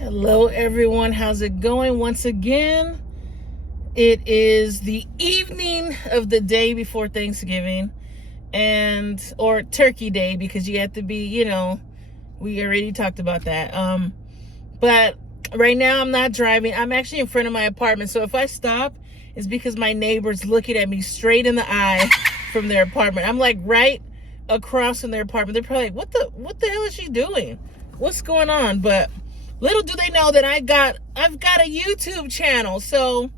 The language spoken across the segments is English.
Hello, everyone. How's it going? Once again, it is the evening of the day before Thanksgiving or Turkey Day, because you have to be, we already talked about that. But right now I'm not driving. I'm actually in front of my apartment. So if I stop, it's because my neighbor's looking at me straight in the eye from their apartment. I'm like right across from their apartment. They're probably like, what the hell is she doing? What's going on? But little do they know that I've got a YouTube channel. So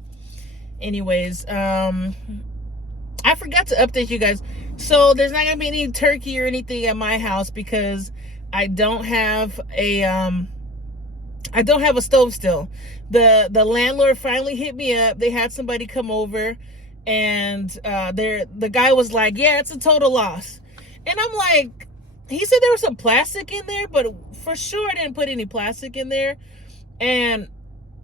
anyways, I forgot to update you guys. So there's not gonna be any turkey or anything at my house because I don't have a stove still. The landlord finally hit me up. They had somebody come over, and the guy was like, yeah, it's a total loss. And I'm like, he said there was some plastic in there, but for sure I didn't put any plastic in there. And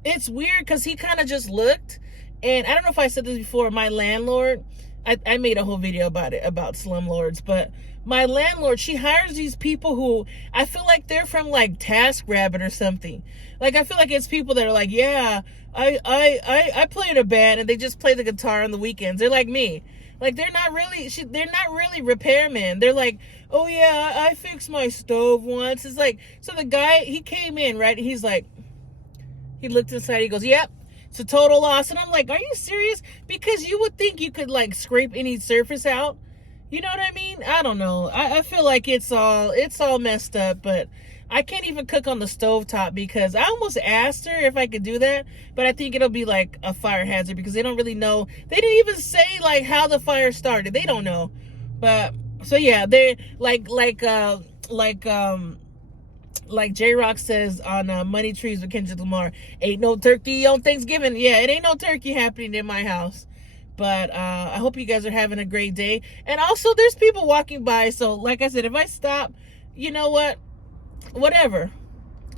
it's weird because he kind of just looked, and I don't know if I said this before, my landlord, I made a whole video about it, about slumlords, but my landlord, she hires these people who I feel like they're from like TaskRabbit or something. Like I feel like it's people that are like, yeah, I play in a band, and they just play the guitar on the weekends. They're like me. Like they're not really repairmen. They're like, oh yeah, I fixed my stove once. It's like, so the guy, he came in, right? He's like, he looked inside, he goes, yep, it's a total loss. And I'm like, are you serious? Because you would think you could like scrape any surface out. You know what I mean? I don't know. I feel like it's all messed up, but I can't even cook on the stovetop because I almost asked her if I could do that, but I think it'll be like a fire hazard because they don't really know. They didn't even say like how the fire started. They don't know. But so yeah, they like J-Rock says on Money Trees with Kendrick Lamar, ain't no turkey on Thanksgiving. Yeah, it ain't no turkey happening in my house. But I hope you guys are having a great day. And also, there's people walking by. So, like I said, if I stop, you know what? Whatever.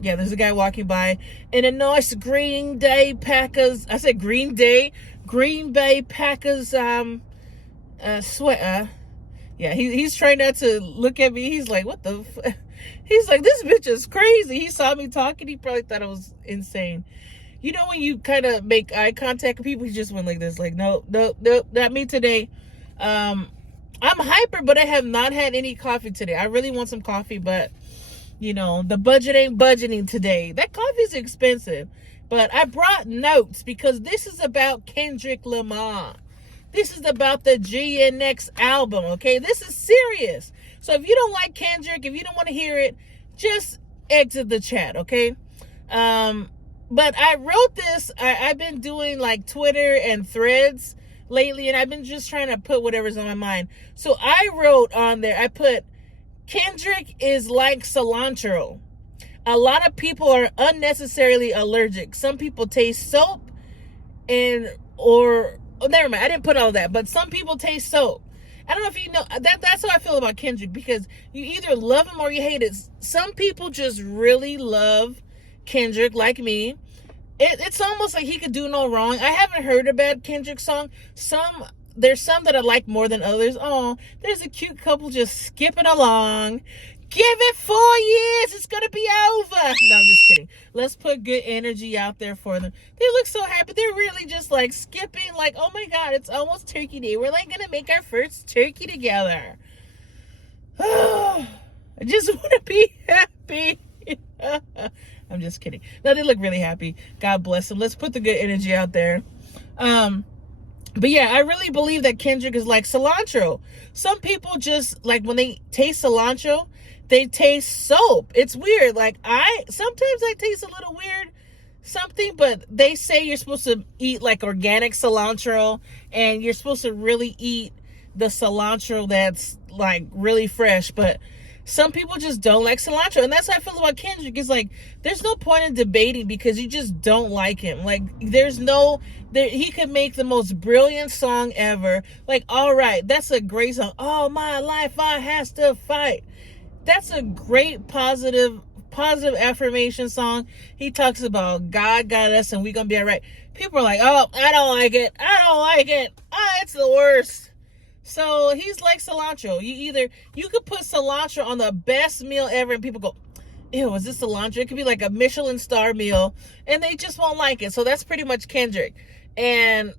Yeah, there's a guy walking by in a nice Green Bay Packers. I said Green Bay Packers sweater. Yeah, he's trying not to look at me. He's like, what the He's like, this bitch is crazy. He saw me talking. He probably thought I was insane. You know when you kind of make eye contact with people, he just went like this, like, no, not me today. I'm hyper, but I have not had any coffee today. I really want some coffee, but, the budget ain't budgeting today. That coffee is expensive. But I brought notes because this is about Kendrick Lamar. This is about the GNX album, okay? This is serious. So if you don't like Kendrick, if you don't want to hear it, just exit the chat, okay? But I wrote this. I've been doing like Twitter and Threads lately, and I've been just trying to put whatever's on my mind. So I wrote on there, I put, Kendrick is like cilantro. A lot of people are unnecessarily allergic. Some people taste soap never mind. I didn't put all that, but some people taste soap. I don't know if you know, that's how I feel about Kendrick, because you either love him or you hate it. Some people just really love Kendrick, like me. It's almost like he could do no wrong. I haven't heard a bad Kendrick song. There's some that I like more than others. Oh, there's a cute couple just skipping along. Give it 4 years. It's going to be over. No, I'm just kidding. Let's put good energy out there for them. They look so happy. They're really just like skipping, like, oh my God, it's almost Turkey Day. We're like going to make our first turkey together. I just want to be happy. I'm just kidding. No, they look really happy. God bless them. Let's put the good energy out there. But yeah, I really believe that Kendrick is like cilantro. Some people just, like, when they taste cilantro, they taste soap. It's weird. Like, sometimes I taste a little weird something, but they say you're supposed to eat like organic cilantro, and you're supposed to really eat the cilantro that's like really fresh. But some people just don't like cilantro, and that's how I feel about Kendrick. It's like, there's no point in debating because you just don't like him. Like, he could make the most brilliant song ever. Like, all right, that's a great song. All my life I has to fight. That's a great positive affirmation song. He talks about God got us and we gonna be all right. People are like, oh, I don't like it. It's the worst. So he's like cilantro. You could put cilantro on the best meal ever and people go, ew, is this cilantro? It could be like a Michelin star meal, and they just won't like it. So that's pretty much Kendrick. And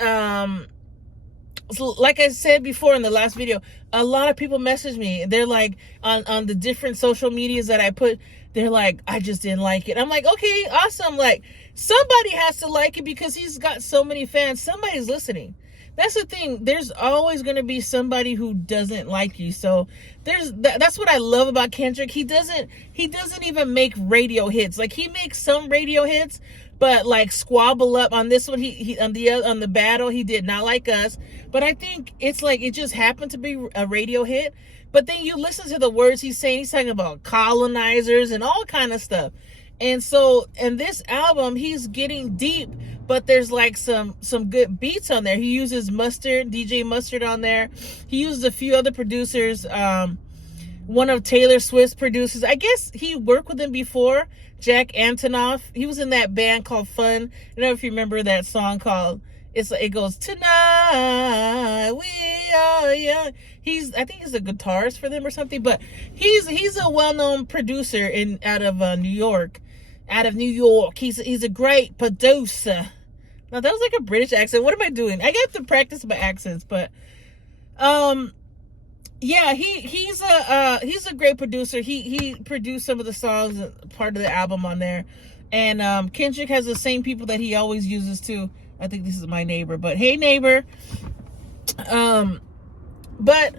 so like I said before in the last video, a lot of people message me. They're like, on the different social medias that I put, they're like, I just didn't like it. I'm like, okay, awesome. Like, somebody has to like it because he's got so many fans. Somebody's listening. That's the thing. There's always going to be somebody who doesn't like you. So that's what I love about Kendrick. He doesn't even make radio hits. Like, he makes some radio hits, but like Squabble Up on this one, he on the battle, he did Not Like Us. But I think it's like it just happened to be a radio hit. But then you listen to the words he's saying. He's talking about colonizers and all kind of stuff. And so in this album, he's getting deep, but there's like some good beats on there. He uses DJ Mustard on there. He uses a few other producers. One of Taylor Swift's producers. I guess he worked with him before, Jack Antonoff. He was in that band called Fun. I don't know if you remember that song called, it goes, Tonight We Are Young. I think he's a guitarist for them or something, but he's a well-known producer out of New York. He's a great producer. Now that was like a British accent. What am I doing? I got to practice my accents, but yeah, he's a great producer. He produced some of the songs, part of the album on there. And Kendrick has the same people that he always uses too. I think this is my neighbor, but hey neighbor. But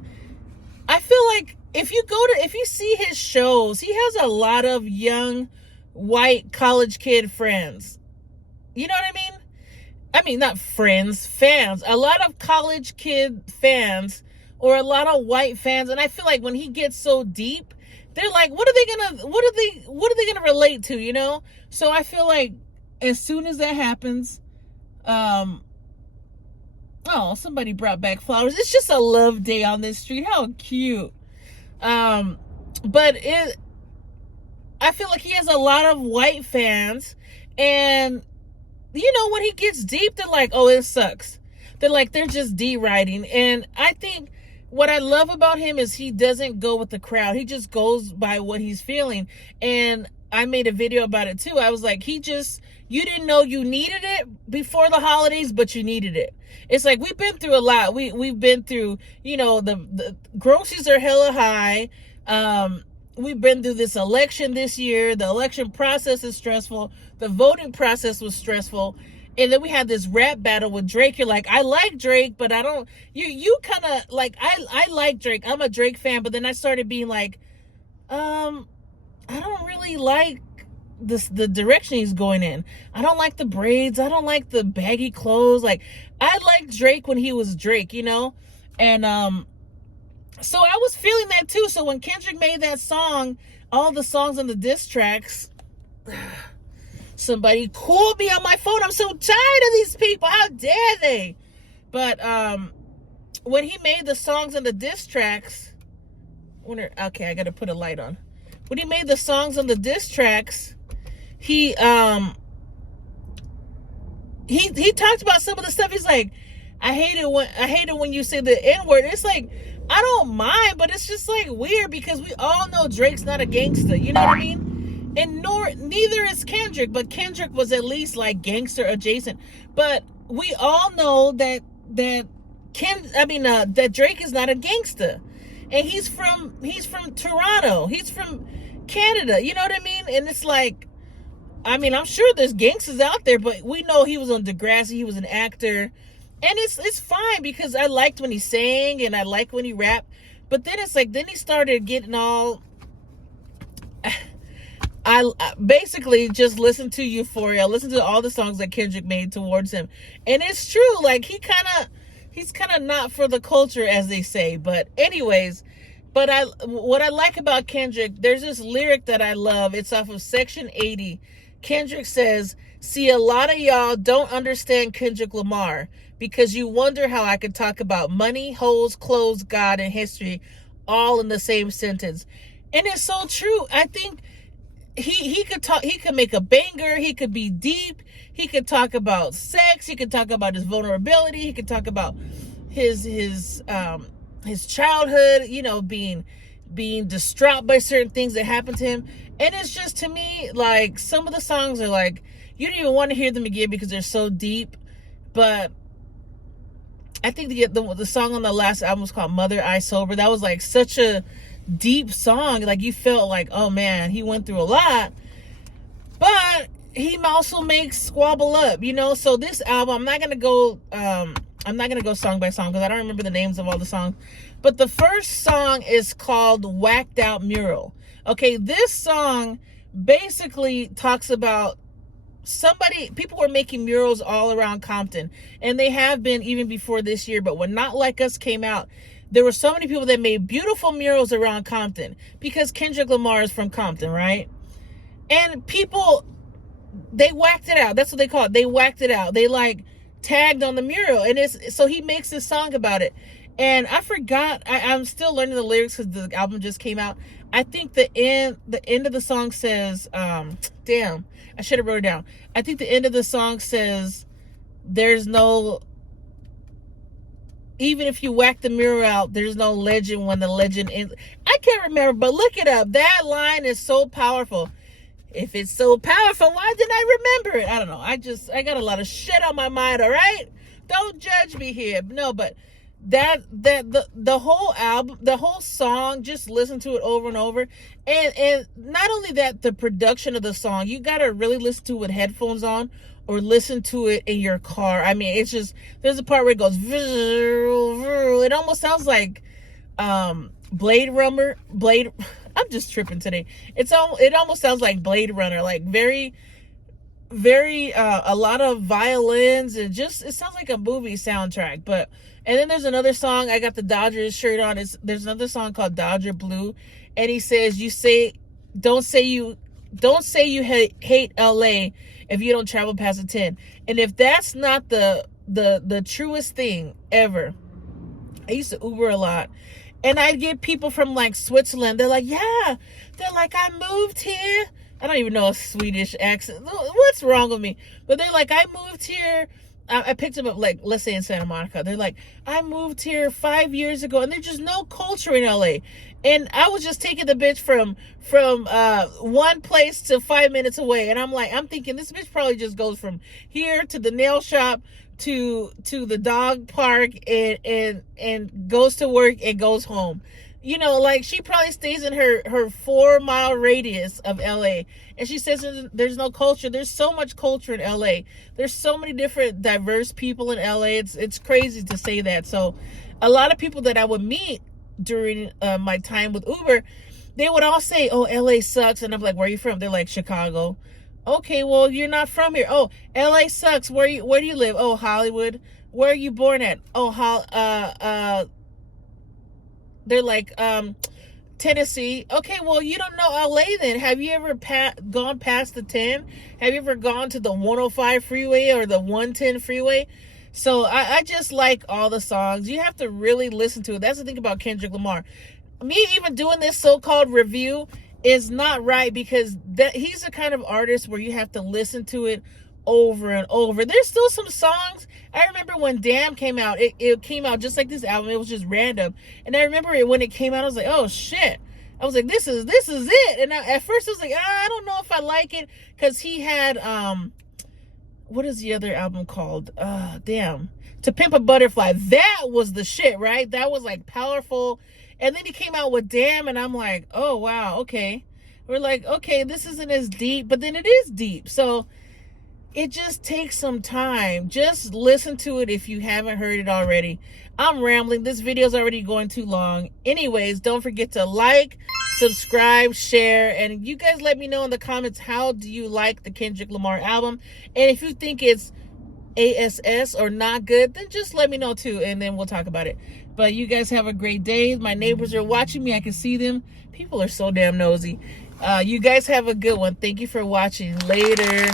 I feel like if you see his shows, he has a lot of young white college kid friends. You know what I mean? I mean, not friends, fans. A lot of college kid fans, or a lot of white fans. And I feel like when he gets so deep, they're like, what are they gonna relate to, you know? So I feel like as soon as that happens, oh, somebody brought back flowers. It's just a love day on this street. How cute. But I feel like he has a lot of white fans, and you know, when he gets deep, they're like, oh, it sucks. They're just deriding. And I think what I love about him is he doesn't go with the crowd. He just goes by what he's feeling. And I made a video about it too. I was like, you didn't know you needed it before the holidays, but you needed it. It's like, we've been through a lot. We've been through, you know, the groceries are hella high. We've been through this election this year. The election process is stressful. The voting process was stressful. And then we had this rap battle with Drake. You're like, I like Drake, but I don't, you kind of like, I like Drake. I'm a Drake fan. But then I started being like, I don't really like the direction he's going in. I don't like the braids. I don't like the baggy clothes. Like, I liked Drake when he was Drake, you know? And, so I was feeling that too. So when Kendrick made that song, all the songs on the diss tracks, somebody called me on my phone. I'm so tired of these people. How dare they? But when he made the songs on the diss tracks, okay, I got to put a light on. When he made the songs on the diss tracks, he talked about some of the stuff. He's like, I hate it when you say the N-word. It's like, I don't mind, but it's just like weird because we all know Drake's not a gangster. You know what I mean? And neither is Kendrick, but Kendrick was at least like gangster adjacent. But we all know that Drake is not a gangster, and he's from Toronto. He's from Canada. You know what I mean? And it's like, I mean, I'm sure there's gangsters out there, but we know he was on Degrassi. He was an actor. And it's fine because I liked when he sang and I liked when he rapped. But then it's like, then he started getting all... I basically just listened to Euphoria. Listened to all the songs that Kendrick made towards him. And it's true. Like, he's kind of not for the culture, as they say. But anyways, what I like about Kendrick, there's this lyric that I love. It's off of Section 80. Kendrick says, see, a lot of y'all don't understand Kendrick Lamar because you wonder how I could talk about money, hoes, clothes, God, and history all in the same sentence. And it's so true. I think he could make a banger. He could be deep. He could talk about sex. He could talk about his vulnerability. He could talk about his childhood, you know, being being distraught by certain things that happened to him. And it's just, to me, like, some of the songs are like, you don't even want to hear them again because they're so deep. But I think the song on the last album was called Mother I Sober. That was like such a deep song. Like, you felt like, oh man, he went through a lot. But he also makes Squabble Up, you know. So this album, I'm not gonna go song by song because I don't remember the names of all the songs. But the first song is called Whacked Out Mural. Okay, this song basically talks about people were making murals all around Compton, and they have been even before this year. But when Not Like Us came out, there were so many people that made beautiful murals around Compton because Kendrick Lamar is from Compton, right? And people, they whacked it out. That's what they call it. They whacked it out. They like tagged on the mural, and so he makes this song about it. And I forgot. I'm still learning the lyrics because the album just came out. I think the end of the song says, damn, I should have wrote it down. I think the end of the song says, there's no, even if you whack the mural out, there's no legend when the legend ends. I can't remember, but look it up. That line is so powerful. If it's so powerful, why didn't I remember it? I don't know. I got a lot of shit on my mind, all right? Don't judge me here. No, but the whole album, the whole song, just listen to it over and over. And not only that, the production of the song, you got to really listen to it with headphones on or listen to it in your car. I mean, it's just, there's a part where it goes, it almost sounds like Blade Runner. I'm just tripping today. It almost sounds like Blade Runner, like very, very, a lot of violins, and just, it sounds like a movie soundtrack. But, and then there's another song, I got the Dodgers shirt on, there's another song called Dodger Blue, and he says, don't say you hate LA if you don't travel past the 10. And if that's not the truest thing ever, I used to Uber a lot, and I'd get people from like Switzerland. They're like, yeah. They're like, I moved here. I don't even know a Swedish accent. What's wrong with me? But they're like, I moved here. I picked them up, like, let's say in Santa Monica. They're like, I moved here 5 years ago, and there's just no culture in LA. And I was just taking the bitch from one place to 5 minutes away. And I'm thinking, this bitch probably just goes from here to the nail shop to the dog park and goes to work and goes home. You know, like, she probably stays in her 4-mile radius of LA. And she says there's no culture. There's so much culture in LA. There's so many different diverse people in LA. It's crazy to say that. So a lot of people that I would meet during my time with Uber, they would all say, oh, LA sucks. And I'm like, where are you from? They're like, Chicago. Okay, well, you're not from here. Oh, LA sucks. Where do you live? Oh, Hollywood. Where are you born at? Oh, they're like, Tennessee. Okay, well, you don't know LA then. Have you ever gone past the 10? Have you ever gone to the 105 freeway or the 110 freeway? So I just like all the songs. You have to really listen to it. That's the thing about Kendrick Lamar. Me even doing this so-called review is not right, because he's the kind of artist where you have to listen to it over and over. There's still some songs. I remember when Damn came out, it came out just like this album. It was just random. And I remember when it came out, I was like, oh shit. I was like, this is it. And at first I was like, I don't know if I like it, because he had what is the other album called? Damn. To Pimp a Butterfly. That was the shit, right? That was like powerful. And then he came out with Damn, and I'm like, oh wow, okay. We're like, okay, this isn't as deep, but then it is deep. So it just takes some time. Just listen to it if you haven't heard it already. I'm rambling. This video is already going too long. Anyways, don't forget to like, subscribe, share, and you guys let me know in the comments, how do you like the Kendrick Lamar album? And if you think it's ASS or not good, then just let me know too, and then we'll talk about it. But you guys have a great day. My neighbors are watching me. I can see them. People are so damn nosy. You guys have a good one. Thank you for watching. Later.